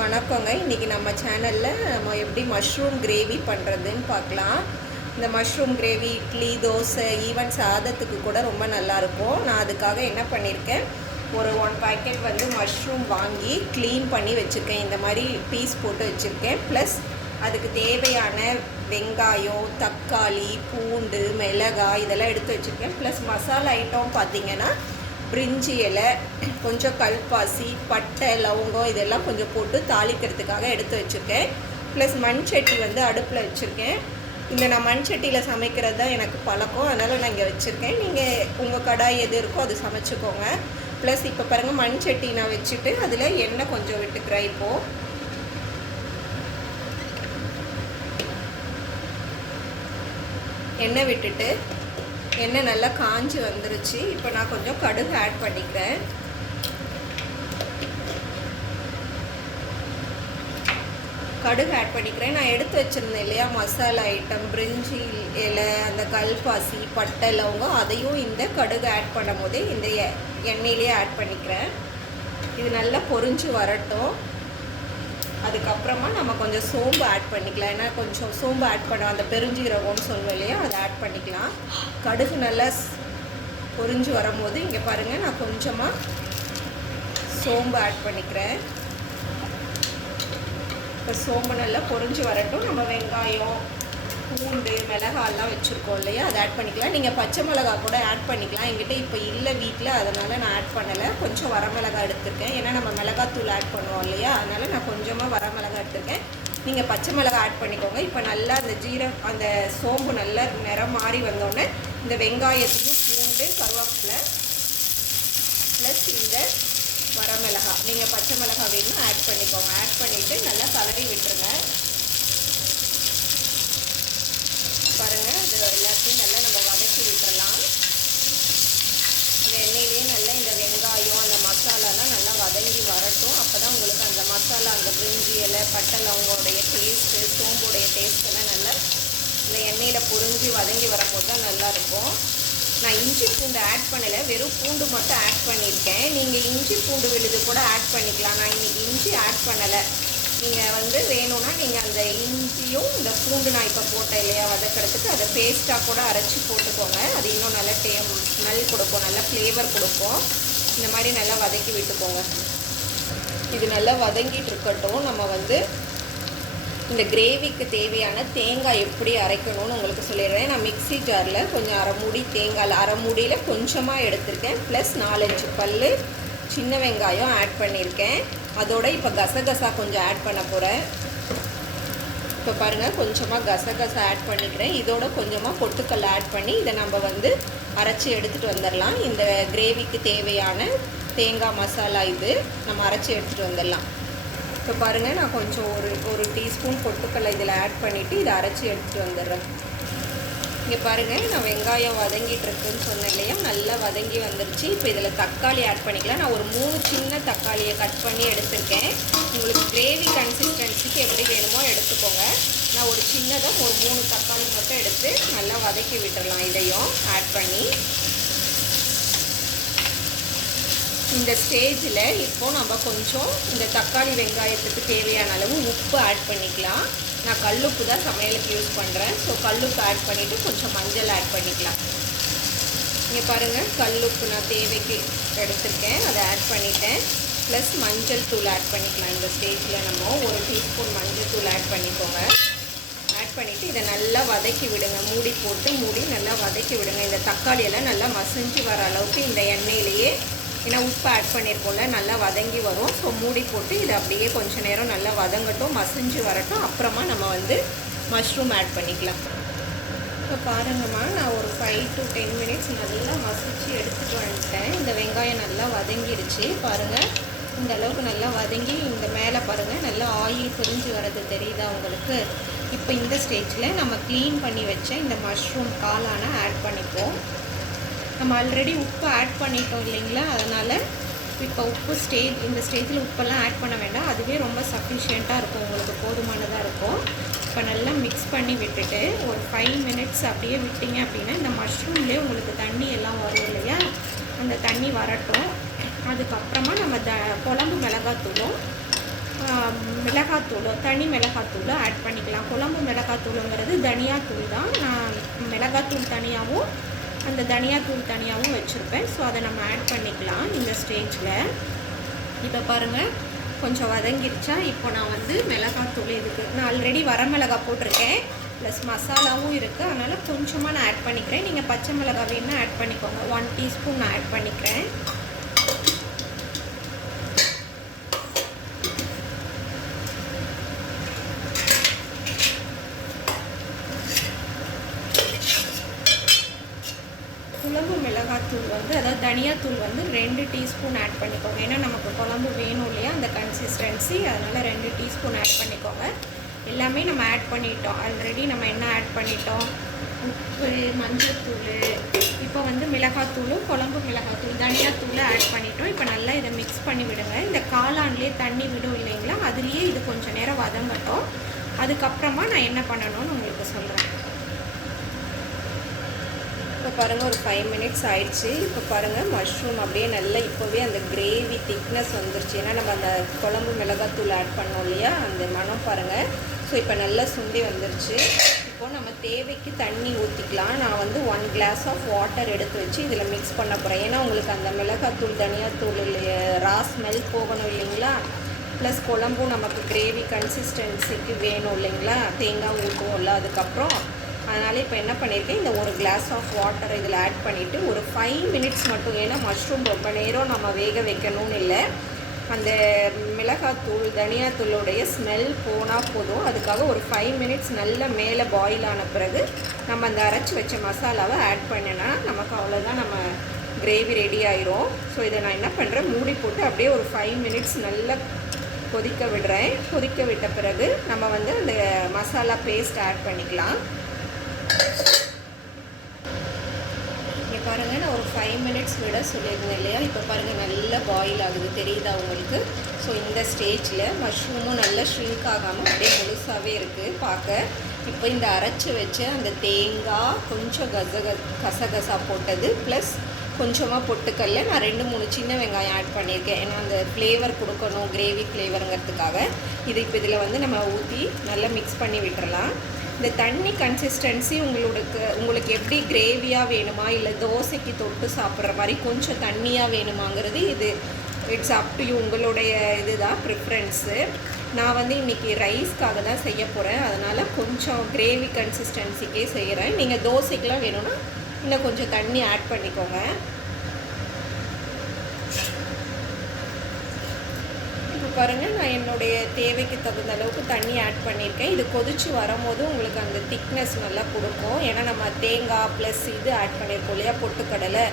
வணக்கங்க. இன்றைக்கி நம்ம சேனலில் நம்ம எப்படி மஷ்ரூம் கிரேவி பண்ணுறதுன்னு பார்க்கலாம். இந்த mushroom gravy idli, dosa, even சாதத்துக்கு கூட ரொம்ப நல்லாயிருக்கும். நான் அதுக்காக என்ன பண்ணியிருக்கேன், ஒரு 1 பாக்கெட் மஷ்ரூம் வாங்கி க்ளீன் பண்ணி வச்சுருக்கேன். இந்த மாதிரி பீஸ் போட்டு வச்சுருக்கேன். ப்ளஸ் அதுக்கு தேவையான வெங்காயம், தக்காளி, பூண்டு, மிளகாய் இதெல்லாம் எடுத்து வச்சுருக்கேன். ப்ளஸ் மசாலா ஐட்டம் பார்த்திங்கன்னா பிரிஞ்சி இலை, கொஞ்சம் கல்பாசி, பட்டை, லவங்கம் இதெல்லாம் கொஞ்சம் போட்டு தாளிக்கிறதுக்காக எடுத்து வச்சுருக்கேன். ப்ளஸ் மண் சட்டி அடுப்பில் வச்சுருக்கேன். நான் மண் சட்டியில் சமைக்கிறது தான் எனக்கு பழக்கம், அதனால் நான் இங்கே வச்சுருக்கேன். நீங்கள் உங்கள் கடாய் எது இருக்கோ அது சமைச்சிக்கோங்க. ப்ளஸ் இப்போ பாருங்கள், மண் சட்டி நான் வச்சுட்டு அதில் எண்ணெய் கொஞ்சம் விட்டுக்கிறேன். இப்போது எண்ணெய் விட்டுட்டு எண்ணெய் நல்லா காஞ்சி வந்துருச்சு. இப்போ நான் கொஞ்சம் கடுகு ஆட் பண்ணிக்கிறேன். நான் எடுத்து வச்சுருந்தேன் இல்லையா மசாலா ஐட்டம், பிரிஞ்சி இலை, அந்த கல்பாசி, பட்டை, லவங்கம், அதையும் இந்த கடுகு ஆட் பண்ணும் போதே இந்த எண்ணெயிலே ஆட் பண்ணிக்கிறேன். இது நல்லா பொரிஞ்சு வரட்டும். அதுக்கப்புறமா நம்ம கொஞ்சம் சோம்பு ஆட் பண்ணிக்கலாம். ஏன்னா கொஞ்சம் சோம்பு ஆட் பண்ண அந்த பெருஞ்சீரகம்னு சொல்லுவோம் இல்லையா, அதை ஆட் பண்ணிக்கலாம். கடுகு நல்லா பொரிஞ்சு வரும்போது இங்கே பாருங்கள், நான் கொஞ்சமாக சோம்பு ஆட் பண்ணிக்கிறேன். இப்போ சோம்பு நல்லா பொரிஞ்சு வரட்டும். நம்ம வெங்காயம், பூண்டு, மிளகாயெல்லாம் வச்சுருக்கோம் இல்லையா, அதை ஆட் பண்ணிக்கலாம். நீங்கள் பச்சை மிளகா கூட ஆட் பண்ணிக்கலாம். என்கிட்ட இப்போ இல்லை வீட்டில், அதனால் நான் ஆட் பண்ணலை. கொஞ்சம் வரமிளகா எடுத்துருக்கேன். ஏன்னா நம்ம மிளகாத்தூள் ஆட் பண்ணுவோம் இல்லையா, அதனால் நான் கொஞ்சமாக வரமிளகா எடுத்துருக்கேன். நீங்கள் பச்சை மிளகா ஆட் பண்ணிக்கோங்க. இப்போ நல்லா அந்த சோம்பு நல்லா நிறம் மாறி வந்தோடனே இந்த வெங்காயத்தையும், பூண்டு, கருவேப்பிலை ப்ளஸ் இந்த வரமிளகா, நீங்கள் பச்சை மிளகா வேணும் ஆட் பண்ணிக்கோங்க. ஆட் பண்ணிவிட்டு நல்லா கலரி விட்டுருங்க. பாருங்கள், இது எல்லாத்தையும் நல்லா நம்ம வதக்கி விட்டுறலாம். இந்த எண்ணெயிலேயே நல்லா இந்த வெங்காயம், அந்த மசாலாலாம் நல்லா வதங்கி வரட்டும். அப்போ தான் உங்களுக்கு அந்த மசாலா, அந்த பிரிஞ்சி இலை, பட்டை, லவங்கோடைய டேஸ்ட்டு, சோம்புடைய டேஸ்ட்டெல்லாம் நல்லா இந்த எண்ணெயில் பொரிஞ்சு வதங்கி வரும்போது தான் நல்லாயிருக்கும். நான் இஞ்சி பூண்டு ஆட் பண்ணலை, வெறும் பூண்டு மட்டும் ஆட் பண்ணியிருக்கேன். நீங்கள் இஞ்சி பூண்டு விழுது கூட ஆட் பண்ணிக்கலாம். நான் இன்றைக்கி இஞ்சி ஆட் பண்ணலை. நீங்கள் வேணும்னா நீங்கள் அந்த இஞ்சியும் இந்த பூண்டு நான் இப்போ போட்டேன் இல்லையா வதக்கிறதுக்கு, அதை பேஸ்ட்டாக கூட அரைச்சி போட்டுக்கோங்க. அது இன்னும் நல்லா ஸ்மெல் கொடுக்கும், நல்லா ஃப்ளேவர் கொடுக்கும். இந்த மாதிரி நல்லா வதக்கி விட்டுக்கோங்க. இது நல்லா வதங்கிட்டு இருக்கட்டும். நம்ம இந்த கிரேவிக்கு தேவையான தேங்காய் எப்படி அரைக்கணும்னு உங்களுக்கு சொல்லிடுறேன். நான் மிக்ஸி ஜாரில் கொஞ்சம் அரை மூடி தேங்காய், அரை மூடியில் கொஞ்சமாக எடுத்திருக்கேன். ப்ளஸ் 4-5 பல் சின்ன வெங்காயம் ஆட் பண்ணியிருக்கேன். அதோட இப்போ கசகசா கொஞ்சம் ஆட் பண்ண போகிறேன். இப்போ பாருங்கள், கொஞ்சமாக கசகசா ஆட் பண்ணிக்கிறேன். இதோட கொஞ்சமாக பொட்டுக்கல்ல ஆட் பண்ணி இதை நம்ம அரைச்சி எடுத்துகிட்டு வந்துடலாம். இந்த கிரேவிக்கு தேவையான தேங்காய் மசாலா இது நம்ம அரைச்சி எடுத்துகிட்டு வந்துடலாம். இப்போ பாருங்கள், நான் கொஞ்சம் ஒரு டீஸ்பூன் பொட்டுக்கல்ல இதில் ஆட் பண்ணிவிட்டு இதை அரைச்சி எடுத்துகிட்டு வந்துடுறேன். இங்கே பாருங்கள், நான் வெங்காயம் வதங்கிட்டு இருக்குன்னு சொன்னேன் இல்லையா, நல்லா வதங்கி வந்துருச்சு. இப்போ இதில் தக்காளி ஆட் பண்ணிக்கலாம். நான் ஒரு 3 சின்ன தக்காளியை கட் பண்ணி எடுத்திருக்கேன். உங்களுக்கு கிரேவி கன்சிஸ்டன்சிக்கு எப்படி வேணுமோ எடுத்துக்கோங்க. நான் ஒரு சின்னதாக ஒரு 3 தக்காளி மட்டும் எடுத்து நல்லா வதக்கி விட்டுடலாம். இதையும் ஆட் பண்ணி இந்த ஸ்டேஜில் இப்போது நம்ம கொஞ்சம் இந்த தக்காளி வெங்காயத்துக்கு தேவையான அளவு உப்பு ஆட் பண்ணிக்கலாம். நான் கல்லுப்பு தான் சமையலுக்கு யூஸ் பண்ணுறேன். ஸோ கல்லுப்பு ஆட் பண்ணிவிட்டு கொஞ்சம் மஞ்சள் ஆட் பண்ணிக்கலாம். இங்கே பாருங்கள், கல்லுப்பு நான் தேவைக்கு எடுத்திருக்கேன், அதை ஆட் பண்ணிட்டேன். ப்ளஸ் மஞ்சள் தூள் ஆட் பண்ணிக்கலாம். இந்த ஸ்டேஜில் நம்ம 1 டீஸ்பூன் மஞ்சள் தூள் ஆட் பண்ணிக்கோங்க. ஆட் பண்ணிவிட்டு இதை நல்லா வதக்கி விடுங்க. மூடி போட்டு நல்லா வதக்கி விடுங்க. இந்த தக்காளியெல்லாம் நல்லா மசிஞ்சு வர அளவுக்கு இந்த எண்ணெயிலேயே, ஏன்னா உப்பு ஆட் பண்ணியிருக்கோம்ல, நல்லா வதங்கி வரும். ஸோ மூடி போட்டு இதை அப்படியே கொஞ்சம் நேரம் நல்லா வதங்கட்டும், மசிஞ்சு வரட்டும். அப்புறமா நம்ம மஷ்ரூம் ஆட் பண்ணிக்கலாம். இப்போ பாருங்கம்மா, நான் ஒரு 5 to 10 மினிட்ஸ் நல்லா மசிச்சு எடுத்துகிட்டு வந்துட்டேன். இந்த வெங்காயம் நல்லா வதங்கிடுச்சு. பாருங்கள், இந்த அளவுக்கு நல்லா வதங்கி இந்த மேலே பாருங்கள் நல்லா ஆயில் பிரிஞ்சு வர்றது தெரியுதா உங்களுக்கு? இப்போ இந்த ஸ்டேஜில் நம்ம க்ளீன் பண்ணி வச்ச இந்த மஷ்ரூம் காளானை ஆட் பண்ணிப்போம். நம்ம ஆல்ரெடி உப்பு ஆட் பண்ணிட்டோம் இல்லைங்களா, அதனால் இப்போ இந்த ஸ்டேஜில் உப்பெல்லாம் ஆட் பண்ண வேண்டாம். அதுவே ரொம்ப சஃபிஷியண்ட்டாக இருக்கும், உங்களுக்கு போதுமானதாக இருக்கும். இப்போ நல்லா மிக்ஸ் பண்ணி விட்டுட்டு ஒரு 5 மினிட்ஸ் அப்படியே விட்டிங்க அப்படின்னா இந்த மஷ்ரூம்லேயே உங்களுக்கு தண்ணி எல்லாம் வரும் இல்லையா, அந்த தண்ணி வரட்டும். அதுக்கப்புறமா நம்ம குழம்பு மிளகாத்தூளும் மிளகாத்தூளோ தனி மிளகாத்தூளோ ஆட் பண்ணிக்கலாம். குழம்பு மிளகாத்தூளுங்கிறது தனியாத்தூள் தான். நான் மிளகாத்தூள் தனியாகவும் அந்த தனியாத்தூள் தனியாகவும் வச்சுருப்பேன். ஸோ அதை நம்ம ஆட் பண்ணிக்கலாம் இந்த ஸ்டேஜில். இப்போ பாருங்கள் கொஞ்சம் வதங்கிடுச்சா. இப்போ நான் வந்து மிளகாத்தூள் இதுக்கு நான் ஆல்ரெடி வரமிளகா போட்டிருக்கேன், ப்ளஸ் மசாலாவும் இருக்குது. அதனால் கொஞ்சமாக நான் ஆட் பண்ணிக்கிறேன். நீங்கள் பச்சை மிளகா வேணுன்னா ஆட் பண்ணிக்கோங்க. 1 டீஸ்பூன் நான் ஆட் பண்ணிக்கிறேன். குழம்பு மிளகாத்தூள் வந்து அதாவது தனியாத்தூள் வந்து 2 டீஸ்பூன் ஆட் பண்ணிக்கோங்க. ஏன்னா நமக்கு குழம்பு வேணும் இல்லையா அந்த கன்சிஸ்டன்சி, அதனால் 2 டீஸ்பூன் ஆட் பண்ணிக்கோங்க. எல்லாமே நம்ம ஆட் பண்ணிட்டோம். ஆல்ரெடி நம்ம என்ன ஆட் பண்ணிட்டோம், உப்பு, மஞ்சள்தூள், இப்போ வந்து மிளகாத்தூளும் குழம்பு மிளகாத்தூள் தனியாத்தூளை ஆட் பண்ணிட்டோம். இப்போ நல்லா இதை மிக்ஸ் பண்ணி விடுங்க. இந்த காளான்லேயே தண்ணி விடும் இல்லைங்களா, அதுலேயே இது கொஞ்சம் நேரம் வதங்கட்டும். அதுக்கப்புறமா நான் என்ன பண்ணணும்னு உங்களுக்கு சொல்கிறேன். இப்போ பாருங்கள் ஒரு 5 மினிட்ஸ் ஆயிடுச்சு. இப்போ பாருங்கள் மஷ்ரூம் அப்படியே நல்லா இப்போவே அந்த கிரேவி திக்னஸ் வந்துருச்சு. ஏன்னா நம்ம அந்த குழம்பு மிளகாத்தூள் ஆட் பண்ணோம் இல்லையா, அந்த மனம் பாருங்கள். ஸோ இப்போ நல்லா சுண்டி வந்துருச்சு. இப்போது நம்ம தேவைக்கு தண்ணி ஊற்றிக்கலாம். நான் வந்து 1 கிளாஸ் ஆஃப் வாட்டர் எடுத்து வச்சு இதில் மிக்ஸ் பண்ண போகிறேன். ஏன்னா உங்களுக்கு அந்த மிளகாத்தூள் தனியாத்தூள் ரா ஸ்மெல் போகணும் இல்லைங்களா, ப்ளஸ் குழம்பும் நமக்கு கிரேவி கன்சிஸ்டன்சிக்கு வேணும் இல்லைங்களா, தேங்காய் ஊற்றுவோம்ல அதுக்கப்புறம். அதனால் இப்போ என்ன பண்ணியிருக்கேன், இந்த 1 கிளாஸ் ஆஃப் வாட்டர் இதில் ஆட் பண்ணிவிட்டு ஒரு 5 மினிட்ஸ் மட்டும், ஏன்னா மஷ்ரூம் ரொம்ப நேரம் நம்ம வேக வைக்கணும்னு இல்லை, அந்த மிளகாத்தூள் தனியாத்தூளுடைய ஸ்மெல் போனால் போதும். அதுக்காக ஒரு 5 மினிட்ஸ் நல்ல மேலே பாயில் ஆன பிறகு நம்ம அந்த அரைச்சி வச்ச மசாலாவை ஆட் பண்ணினா நமக்கு அவ்வளோதான், நம்ம கிரேவி ரெடி ஆயிரும். ஸோ இதை நான் என்ன பண்ணுறேன், மூடி போட்டு அப்படியே ஒரு 5 மினிட்ஸ் நல்லா கொதிக்க விடுறேன். கொதிக்க விட்ட பிறகு நம்ம வந்து அந்த மசாலா பேஸ்ட் ஆட் பண்ணிக்கலாம். இங்கே பாருங்கள் நான் ஒரு 5 மினிட்ஸ் விட சொல்லியிருந்தேன் இல்லையா, இப்போ பாருங்கள் நல்லா பாயில் ஆகுது, தெரியுதா உங்களுக்கு. ஸோ இந்த ஸ்டேஜில் மஷ்ரூமும் நல்லா ஷ்ரிங்க் ஆகாமல் அப்படியே முழுசாகவே இருக்குது பார்க்க. இப்போ இந்த அரைச்சி வச்ச அந்த தேங்காய் கொஞ்சம் கசகசா போட்டது ப்ளஸ் கொஞ்சமாக பொட்டுக்கல்ல நான் 2-3 சின்ன வெங்காயம் ஆட் பண்ணியிருக்கேன். ஏன்னா அந்த ஃப்ளேவர் கொடுக்கணும், கிரேவி ஃப்ளேவருங்கிறதுக்காக. இது இப்போ இதில் வந்து நம்ம ஊற்றி நல்லா மிக்ஸ் பண்ணி விட்டுறலாம். இந்த தண்ணி கன்சிஸ்டன்சி உங்களுக்கு எப்படி கிரேவியாக வேணுமா இல்லை தோசைக்கு தொட்டு சாப்பிட்ற மாதிரி கொஞ்சம் தண்ணியாக வேணுமாங்கிறது இது இட்ஸ் அப் டு யூ, உங்களுடைய இதுதான் ப்ரிஃபரன்ஸு. நான் வந்து இன்றைக்கி ரைஸ்க்காக தான் செய்ய போகிறேன், அதனால் கொஞ்சம் கிரேவி கன்சிஸ்டன்சிக்கே செய்கிறேன். நீங்கள் தோசைக்கெலாம் வேணும்னா இன்னும் கொஞ்சம் தண்ணி ஆட் பண்ணிக்கோங்க. இப்போ பாருங்கள் நான் என்னுடைய தேவைக்கு தகுந்த அளவுக்கு தண்ணி ஆட் பண்ணியிருக்கேன். இது கொதித்து வரும்போது உங்களுக்கு அந்த திக்னஸ் நல்லா கொடுக்கும். ஏன்னா நம்ம தேங்காய் ப்ளஸ் இது ஆட் பண்ணியிருக்கோம் இல்லையா, பொட்டுக்கடலை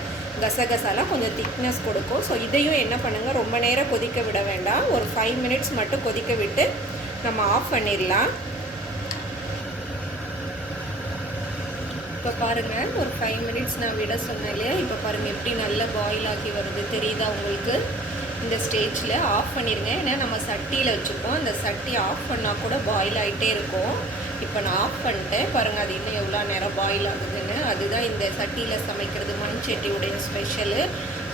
கசகசாலாம் கொஞ்சம் திக்னஸ் கொடுக்கும். ஸோ இதையும் என்ன பண்ணுங்கள், ரொம்ப நேரம் கொதிக்க விட வேண்டாம், ஒரு 5 மினிட்ஸ் மட்டும் கொதிக்க விட்டு நம்ம ஆஃப் பண்ணிடலாம். இப்போ பாருங்கள் ஒரு 5 மினிட்ஸ் நான் விட சொன்னேன் இல்லையா, இப்போ பாருங்கள் எப்படி நல்லா பாயில் ஆகி வருது, தெரியுதா உங்களுக்கு. இந்த ஸ்டேஜில் ஆஃப் பண்ணிடுங்க. ஏன்னா நம்ம சட்டியில் வச்சுப்போம், அந்த சட்டி ஆஃப் பண்ணால் கூட பாயில் ஆகிட்டே இருக்கும். இப்போ நான் ஆஃப் பண்ணிட்டேன் பாருங்கள், அது இன்னும் எவ்வளோ நேரம் பாயில் ஆகுதுன்னு. அதுதான் இந்த சட்டியில் சமைக்கிறது மண் சட்டியுடைய ஸ்பெஷலு.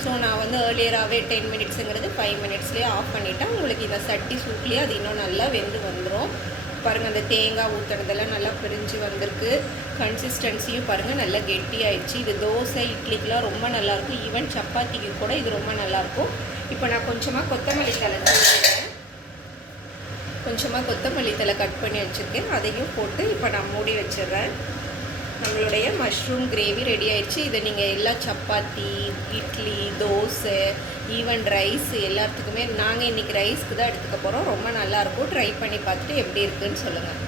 ஸோ நான் வந்து ஏர்லியராகவே 10 மினிட்ஸுங்கிறது 5 மினிட்ஸ்லேயே ஆஃப் பண்ணிட்டேன். உங்களுக்கு இந்த சட்டி சூட்லேயே அது இன்னும் நல்லா வெந்து வந்துடும். பாருங்கள் அந்த தேங்காய் ஊற்றுறதெல்லாம் நல்லா பிரிஞ்சு வந்திருக்கு. கன்சிஸ்டன்சியும் பாருங்கள் நல்லா கெட்டியாயிடுச்சு. இது தோசை இட்லிக்கெலாம் ரொம்ப நல்லாயிருக்கும், ஈவன் சப்பாத்திக்கு கூட இது ரொம்ப நல்லாயிருக்கும். இப்போ நான் கொஞ்சமாக கொத்தமல்லி தழை சேர்த்துக்கிறேன். கொஞ்சமாக கொத்தமல்லி தழை கட் பண்ணி வச்சுருக்கேன், அதையும் போட்டு இப்போ நான் மூடி வச்சிடுறேன். நம்மளுடைய மஷ்ரூம் கிரேவி ரெடி ஆயிடுச்சு. இதை நீங்கள் எல்லா சப்பாத்தி, இட்லி, தோசை, ஈவன் ரைஸ் எல்லாத்துக்குமே, நாங்கள் இன்றைக்கி ரைஸ்க்கு தான் எடுத்துக்க போகிறோம். ரொம்ப நல்லாயிருக்கும். ட்ரை பண்ணி பார்த்துட்டு எப்படி இருக்குதுன்னு சொல்லுங்கள்.